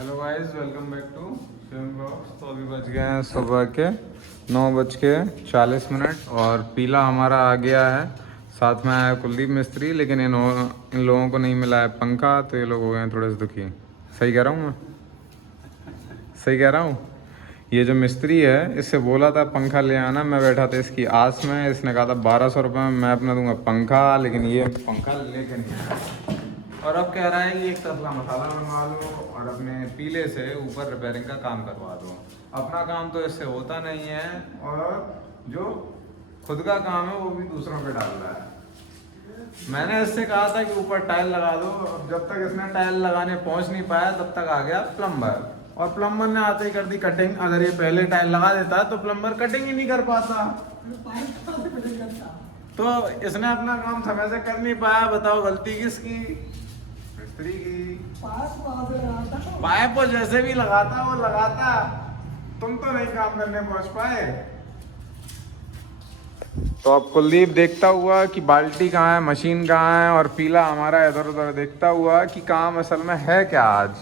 Hello guys, welcome back to Shivam blogs. तो अभी बज गए हैं सुबह के 9:40 और पीला हमारा आ गया है। साथ में आया कुलदीप मिस्त्री, लेकिन इन लोगों को नहीं मिला है पंखा, तो ये लोग हो गए हैं थोड़े से दुखी। सही कह रहा हूँ मैं? सही कह रहा हूँ। ये जो मिस्त्री है, इससे बोला था पंखा ले आना, मैं बैठा था इसकी आस में। इसने कहा था 1200 रुपये में मैं अपना दूंगा पंखा, लेकिन ये पंखा लेके नहीं आया। और अब कह रहा है कि एक तसला मसाला मंगवा लो और अपने पीले से ऊपर रिपेयरिंग का काम करवा दो। अपना काम तो इससे होता नहीं है, और जो खुद का काम है वो भी दूसरों पे डाल रहा है। मैंने इससे कहा था कि ऊपर टाइल लगा दो। अब जब तक इसने टाइल लगाने पहुंच नहीं पाया, तब तक आ गया प्लम्बर, और प्लम्बर ने आते ही कर दी कटिंग। अगर ये पहले टाइल लगा देता तो प्लम्बर कटिंग ही नहीं कर पाता। तो इसने अपना काम समय से कर नहीं पाया। बताओ गलती किसकी? मिस्त्री की। पाइप वो जैसे भी लगाता वो लगाता, तुम तो नहीं काम करने पहुंच पाए। तो अब कुलदीप देखता हुआ कि बाल्टी कहाँ है, मशीन कहाँ है, और पीला हमारा इधर उधर देखता हुआ कि काम असल में है क्या आज।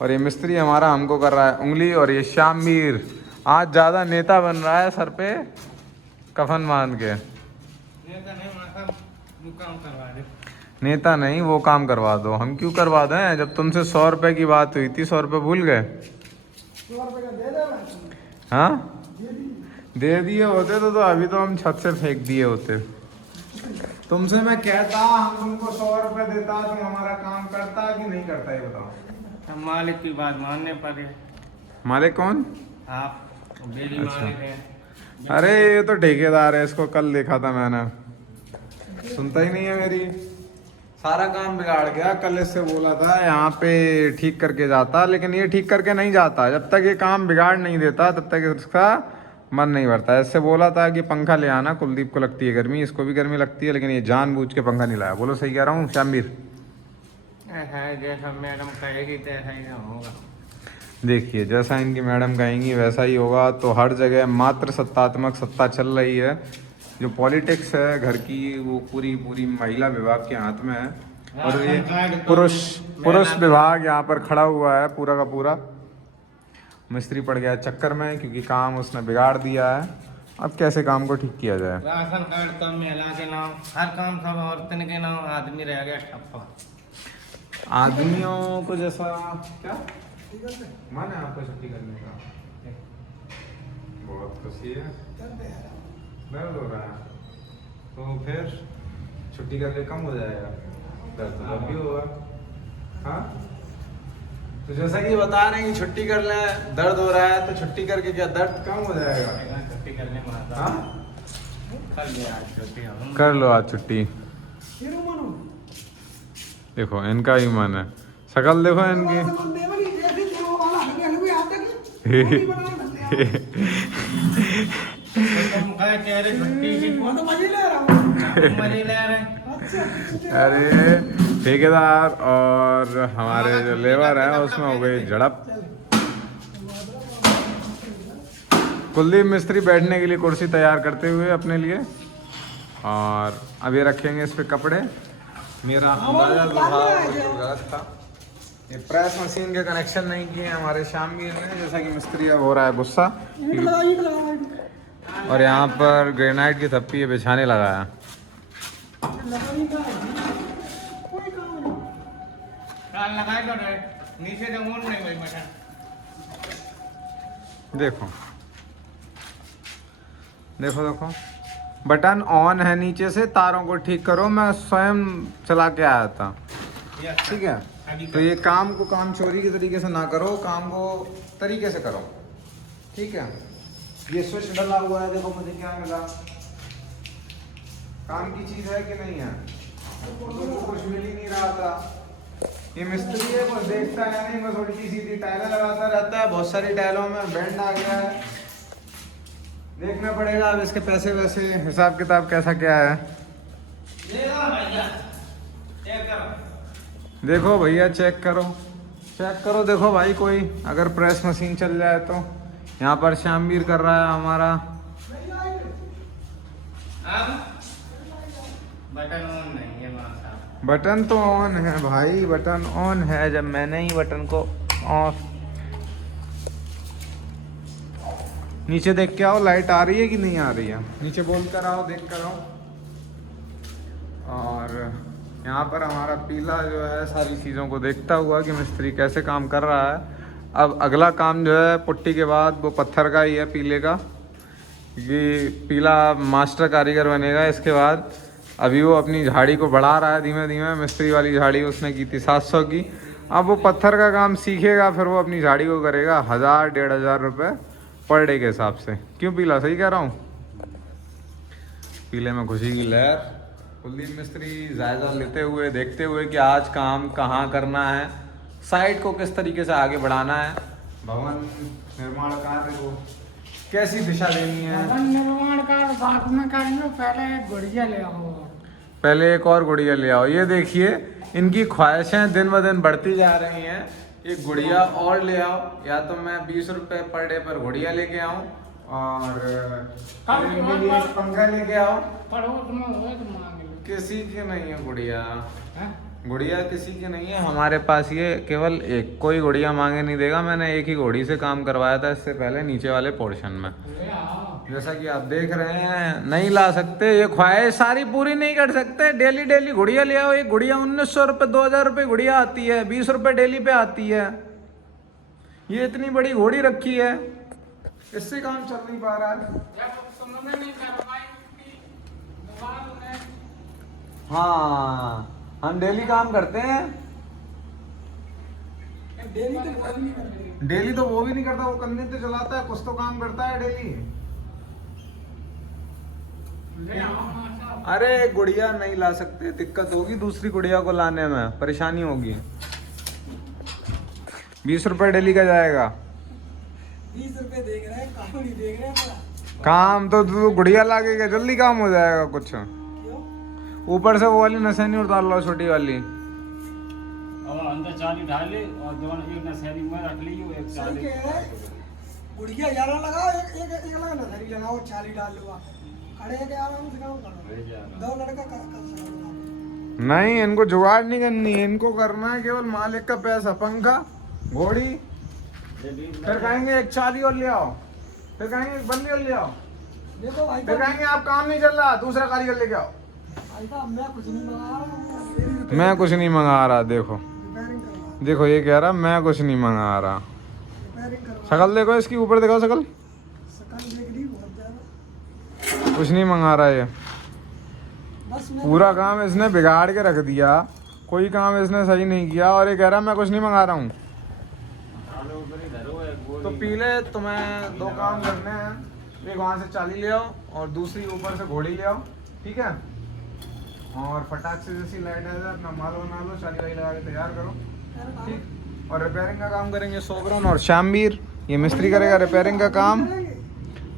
और ये मिस्त्री हमारा हमको कर रहा है उंगली, और ये शामिर आज ज़्यादा नेता बन रहा है, सर पे कफन बांध के। नेता नहीं, वो काम करवा दो। हम क्यों करवा दें? जब तुमसे 100 रुपये की बात हुई थी, 100 रुपये भूल गए? 100 रुपये का दे दे। हाँ, दे दिए होते तो अभी तो हम छत से फेंक दिए होते। तुमसे मैं कहता, हम तुमको 100 रुपये देता, तुम हमारा काम करता कि नहीं करता, ये बताओ। मालिक की बात मानने पड़े। मालिक कौन? आप मेरी मालिक हैं। अरे ये तो ठेकेदार है, इसको कल देखा था मैंने, सुनता ही नहीं है मेरी। सारा काम बिगाड़ गया। कल इससे बोला था यहाँ पे ठीक करके जाता, लेकिन ये ठीक करके नहीं जाता। जब तक ये काम बिगाड़ नहीं देता तब तक इसका मन नहीं भरता। इससे बोला था कि पंखा ले आना, कुलदीप को लगती है गर्मी, इसको भी गर्मी लगती है, लेकिन ये जानबूझ के पंखा नहीं लाया। बोलो सही कह रहा हूँ शामिर? जैसा मैडम कहेगी तैसा ही होगा। देखिए, जैसा इनकी मैडम कहेंगी वैसा ही होगा। तो हर जगह मात्र सत्तात्मक सत्ता चल रही है। जो पॉलिटिक्स है घर की, वो पूरी पूरी महिला विभाग के हाथ में है, और ये पुरुष विभाग यहाँ पर खड़ा हुआ है पूरा का पूरा। मिस्त्री पड़ गया चक्कर में, क्योंकि काम उसने बिगाड़ दिया है। अब कैसे काम को ठीक किया जाए? राशन कार्ड सब महिला के नाम, हर काम सब औरतन के नाम, आदमी रह गया ठप्पा। आदमियों को जैसा क्या मन है आपको छुट्टी करने का? बहुत खुशी है, दर्द हो रहा है, तो फिर छुट्टी करके कम हो जाएगा। दर्द तो जब भी होगा। हाँ, तो जैसा कि बता रहे हैं कि छुट्टी कर ले, दर्द हो रहा है, तो छुट्टी करके क्या दर्द कम हो जाएगा? छुट्टी करने में आता। हाँ, कर लो आज छुट्टी। देखो इनका ही मन है, शकल देखो इनकी। अरे ठेकेदार और हमारे जो लेबर हैं उसमें हो गई झड़प। कुलदीप मिस्त्री बैठने के लिए कुर्सी तैयार करते हुए अपने लिए, और अभी रखेंगे इस पे कपड़े। मेरा अंदाजा जो गलत था। ये प्रेस मशीन के कनेक्शन नहीं किए हमारे शामिर ने, जैसा कि मिस्त्री अब हो रहा है गुस्सा। और यहाँ पर ग्रेनाइट की थप्पी बिछाने लगाया। देखो देखो देखो, बटन ऑन है, नीचे से तारों को ठीक करो। मैं स्वयं चला के आया था, ठीक है? तो ये काम को काम चोरी के तरीके से ना करो, काम को तरीके से करो, ठीक है? ये स्विच डला हुआ है, देखो मुझे क्या मिला। काम की चीज है कि नहीं है? तुमको कुछ मिल ही नहीं रहा था। ये मिस्त्री है, बस देखता है नहीं, बस उल्टी सीधी टाइलें लगाता रहता है। बहुत सारी टाइलों में बेंड आ गया है। देखना पड़ेगा अब इसके पैसे वैसे हिसाब किताब कैसा क्या है। देखो भैया, चेक करो देखो भाई, कोई अगर प्रेस मशीन चल जाए तो। यहाँ पर शामिर कर रहा है हमारा। बटन ऑन नहीं है, बटन तो ऑन है भाई, बटन ऑन है। जब मैंने ही बटन को और नीचे देख के आओ, लाइट आ रही है कि नहीं आ रही है, नीचे बोल कर आओ, देख कर आओ। और यहाँ पर हमारा पीला जो है सारी चीज़ों को देखता हुआ कि मिस्त्री कैसे काम कर रहा है। अब अगला काम जो है पुट्टी के बाद वो पत्थर का ही है, पीले का। ये पीला मास्टर कारीगर बनेगा इसके बाद। अभी वो अपनी झाड़ी को बढ़ा रहा है धीमे धीमे। मिस्त्री वाली झाड़ी उसने की थी 700 की, अब वो पत्थर का काम सीखेगा, फिर वो अपनी झाड़ी को करेगा 1000-1500 रुपये पर डे के हिसाब से। क्यों पीला, सही कह रहा हूँ? पीले में खुशी की लहर। कुलदीप मिस्त्री जायजा लेते हुए, देखते हुए कि आज काम कहाँ करना है, साइट को किस तरीके से आगे बढ़ाना है, भवन निर्माण कार्य को कैसी दिशा देनी है। भवन निर्माण का बाद में करेंगे, पहले एक गुड़िया ले आओ। पहले एक और गुड़िया ले आओ। ये देखिए इनकी ख्वाहिशें दिन ब दिन बढ़ती जा रही हैं। एक गुड़िया और ले आओ, या तो मैं 20 रुपये पर डे पर गुड़िया लेके आऊँ और इनके लिए एक पंखा लेके आओ। पड़ोस में हुए तो मांग लो। किसी की नहीं है गुड़िया, हैं? गुड़िया किसी की नहीं है हमारे पास। ये केवल एक, कोई गुड़िया मांगे नहीं देगा। मैंने एक ही घोड़ी से काम करवाया था इससे पहले नीचे वाले पोर्शन में। ले आओ। जैसा कि आप देख रहे हैं, नहीं ला सकते, ये ख्वाहिश सारी पूरी नहीं कर सकते। डेली डेली गुड़िया ले आओ। एक गुड़िया 1900 रुपये 2000 रुपये गुड़िया आती है, 20 रुपये डेली पे आती है। ये इतनी बड़ी घोड़ी रखी है, इससे काम चल नहीं पा रहा है। जब तुमने नहीं करवाई उसकी दीवार में, हाँ, हम डेली काम करते हैं। डेली तो वो भी नहीं करती। डेली तो वो भी नहीं करता, वो कंधे तो चलाता है, कुछ तो काम करता है डेली। ले आओ माशा। अरे गुड़िया नहीं ला सकते, दिक्कत होगी दूसरी गुड़िया को लाने में, परेशानी होगी। 20 रुपये डेली का जाएगा। 20 रुपए देख रहे हैं, काम नहीं देख रहे हैं बड़ा। काम तो तू गुड़िया लागे क्या, जल्दी काम हो जाएगा कुछ। क्यों? ऊपर से वो वाली नसेनी उतार लो, छोटी वाली। और अंदर चाली डाल ले और दोनों एक नसेरी में रख ली, एक सही चाली। कह रहे हैं। गुड़िया 11 लगाओ, एक लगा ना धरी लगाओ, 40 डाल लो। खड़े के आराम से काम करो। 2 लड़का कर सकते। नहीं, इनको जुगाड़ नहीं करनी है, इनको करना है केवल मालिक का पैसा। पंखा, घोड़ी, फिर कहेंगे एक चाली और ले आओ, फिर कहेंगे एक बल्ली और ले आओ, देखो भाई फिर कहेंगे आप काम नहीं चल रहा, दूसरा कारीगर लेके आओ। भाई साहब, मैं कुछ नहीं मंगा रहा। मैं कुछ नहीं मंगा रहा। देखो रिपेयरिंग करवा, देखो, ये कह रहा मैं कुछ नहीं मंगा रहा। रिपेयरिंग करवा। शकल देखो इसकी, ऊपर देखो शकल, सकल देख ली बहुत ज्यादा। कुछ नहीं मंगा रहा ये। बस मैं पूरा काम इसने बिगाड़ के रख दिया, कोई काम इसने सही नहीं किया, और ये कह रहा मैं कुछ नहीं मंगा रहा हूँ। तो पीले तुम्हें 2 काम करने हैं। एक वहाँ से चाली ले आओ और दूसरी ऊपर से घोड़ी ले आओ, ठीक है? और फटाक से जैसी लाइट आ जाए अपना माल बना लो, चाली वाली लगा के तैयार करो, ठीक? और रिपेयरिंग का काम करेंगे सोबरन और शामवीर, ये मिस्त्री करेगा रिपेयरिंग का काम,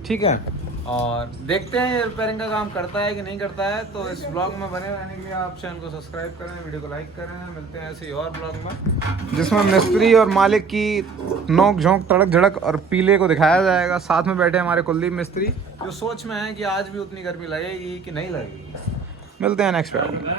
ठीक है? और देखते हैं ये रिपेयरिंग का काम करता है कि नहीं करता है। तो इस ब्लॉग में बने रहने के लिए आप चैनल को सब्सक्राइब करें, वीडियो को लाइक करें। मिलते हैं ऐसे ही और ब्लॉग में, जिसमें मिस्त्री और मालिक की नोक झोंक, तड़क झड़क और पीले को दिखाया जाएगा। साथ में बैठे हमारे कुलदीप मिस्त्री, जो सोच में है कि आज भी उतनी गर्मी लगेगी कि नहीं लगेगी। मिलते हैं नेक्स्ट ब्लॉग में।